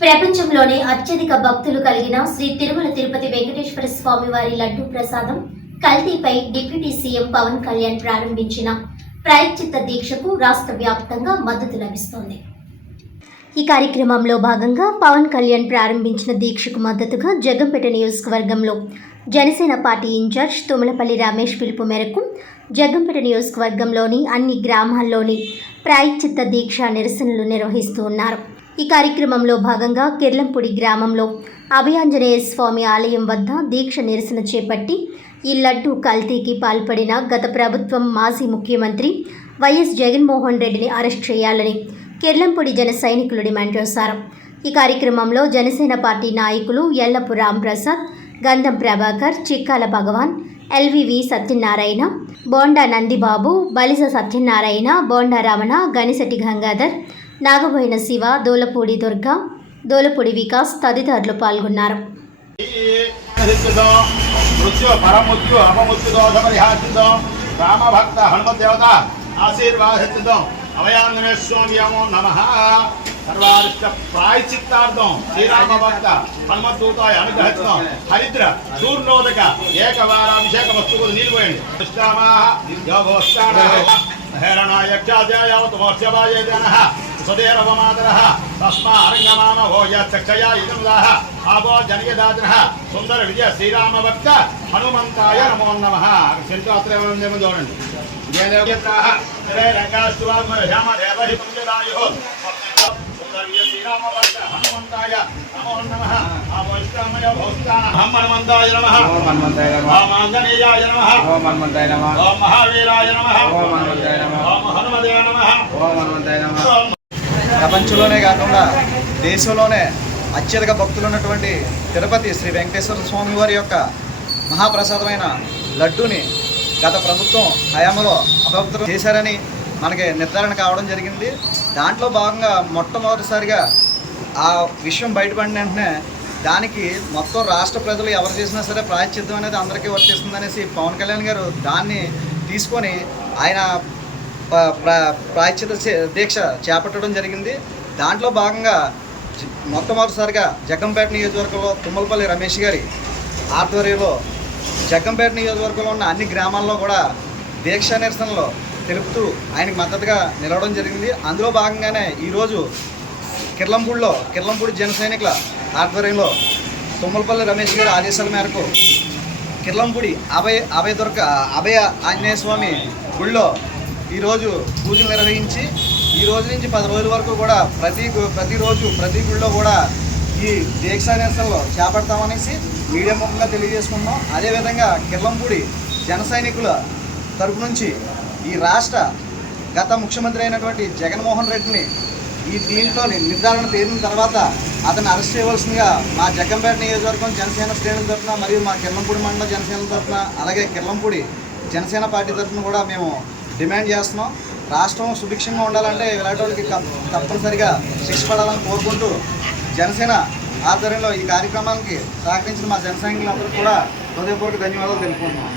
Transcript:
ప్రపంచంలోనే అత్యధిక భక్తులు కలిగిన శ్రీ తిరుమల తిరుపతి వెంకటేశ్వర స్వామి వారి లడ్డూ ప్రసాదం కల్తీపై డిప్యూటీ సీఎం పవన్ కళ్యాణ్ ప్రారంభించిన ప్రాయశ్చిత్త దీక్షకు రాష్ట్ర వ్యాప్తంగా మద్దతు లభిస్తోంది. ఈ కార్యక్రమంలో భాగంగా పవన్ కళ్యాణ్ ప్రారంభించిన దీక్షకు మద్దతుగా జగంపేట నియోజకవర్గంలో జనసేన పార్టీ ఇన్ఛార్జ్ తుమ్మలపల్లి రమేష్ పిలుపు మేరకు జగంపేట నియోజకవర్గంలోని అన్ని గ్రామాల్లోని ప్రాయశ్చిత్త దీక్ష నిరసనలు నిర్వహిస్తూ ఉన్నారు. ఈ కార్యక్రమంలో భాగంగా కిర్లంపూడి గ్రామంలో అభయాంజనేయ స్వామి ఆలయం వద్ద దీక్ష నిరసన చేపట్టి ఈ లడ్డు కల్తీకి పాల్పడిన గత ప్రభుత్వం మాజీ ముఖ్యమంత్రి వైఎస్ జగన్మోహన్ రెడ్డిని అరెస్ట్ చేయాలని కిర్లంపూడి జన సైనికులు డిమాండ్ చేశారు. ఈ కార్యక్రమంలో జనసేన పార్టీ నాయకులు ఎల్లపు రాంప్రసాద్ గంధం ప్రభాకర్ చిక్కాల భగవాన్ ఎల్వివి సత్యనారాయణ బోండా నందిబాబు బలిస సత్యనారాయణ బోండా రమణ గనిశెట్టి గంగాధర్ నాగబోయిన శివ దోలపూడి దుర్గ దోలపూడి వికాస్ తదితరులు పాల్గొన్నారు రామభక్త హనుమత్ దేవత ఆశీర్వాదిద్దాం అభయాంజనేయ నమ సర్వారిష్ట ప్రాయచిత్తార్థం శ్రీరామ భక్త అనుగ్రహిస్తాం హరిద్ర సూర్ణోదక ఏకవారాభిషేక వస్తువులు నీళ్ళు పోయండి జన సుధేరవమాదరः తస్మా అరంగమామ హో యక్షయ ఇదం దాహ ఆపో జనయదాజన సుందర విజయ శ్రీరామ భక్త హనుమంతాయ నమో నమ శంకాత్రేమో చూడండి జయదేవ్యత్రాహ హరే రంగాస్తువామ శ్యామ దేవహి భక్త హనుమంతాయ నమో హనుమంతాయ నమ ఓం హనుమంతాయ నమః ఓం ఓం ఓం మహావీరాయ నమ ఓం ఓం హనుమదే నమ ఓం హనుమంతాయ నమః ఓం ప్రపంచంలోనే కాకుండా దేశంలోనే అత్యధిక భక్తులు ఉన్నటువంటి తిరుపతి శ్రీ వెంకటేశ్వర స్వామి వారి యొక్క మహాప్రసాదమైన లడ్డూని గత ప్రభుత్వం హయాంలో అపవిత్రం చేశారని మనకి నిర్ధారణ కావడం జరిగింది. దాంట్లో భాగంగా మొట్టమొదటిసారిగా ఆ విషయం బయటపడిన వెంటనే దానికి మొత్తం రాష్ట్ర ప్రజలు ఎవరు చేసినా సరే ప్రాయశ్చిత్తం అనేది అందరికీ వర్తిస్తుందనేసి పవన్ కళ్యాణ్ గారు దాన్ని తీసుకొని ఆయన ప్రాయశ్చిత చే- దీక్ష చేపట్టడం జరిగింది. దాంట్లో భాగంగా మొట్టమొదటిసారిగా జగ్గంపేట నియోజకవర్గంలో తుమ్మలపల్లి రమేష్ గారి ఆధ్వర్యంలో జగ్గంపేట నియోజకవర్గంలో ఉన్న అన్ని గ్రామాల్లో కూడా దీక్ష నిరసనలో తెలుపుతూ ఆయనకు మద్దతుగా నిలవడం జరిగింది. అందులో భాగంగానే ఈరోజు కిర్లంపూడిలో కిర్లంపూడి జన సైనికుల ఆధ్వర్యంలో తుమ్మలపల్లి రమేష్ గారి ఆదేశాల మేరకు కిర్లంపూడి అభయ అభయ దుర్గ అభయ ఆంజనేయ స్వామి గుళ్ళో ఈరోజు పూజలు నిర్వహించి ఈ రోజు నుంచి పది రోజుల వరకు కూడా ప్రతి ప్రతిరోజు ప్రతి గుళ్ళో కూడా ఈ దీక్షా నిరసనలో చేపడతామనేసి మీడియా ముఖంగా తెలియజేసుకున్నాం అదేవిధంగా కిర్లంపూడి జన సైనికుల తరపు నుంచి ఈ రాష్ట్ర గత ముఖ్యమంత్రి అయినటువంటి జగన్మోహన్ రెడ్డిని ఈ దీంట్లోని నిర్ధారణ తేలిన తర్వాత అతను అరెస్ట్ చేయవలసిందిగా మా జగ్గంపేట నియోజకవర్గం జనసేన శ్రేణుల తరఫున మరియు మా కిర్లంపూడి మండల జనసేన తరఫున అలాగే కిర్లంపూడి జనసేన పార్టీ తరఫున కూడా మేము డిమాండ్ చేస్తున్నాం. రాష్ట్రం సుభిక్షంగా ఉండాలంటే ఇలాంటి తప్పనిసరిగా శిక్ష పడాలని కోరుకుంటూ జనసేన ఆధ్వర్యంలో ఈ కార్యక్రమానికి సహకరించిన మా జనసైనికులందరూ కూడా హృదయపూర్వక ధన్యవాదాలు తెలుపుకుంటున్నాం.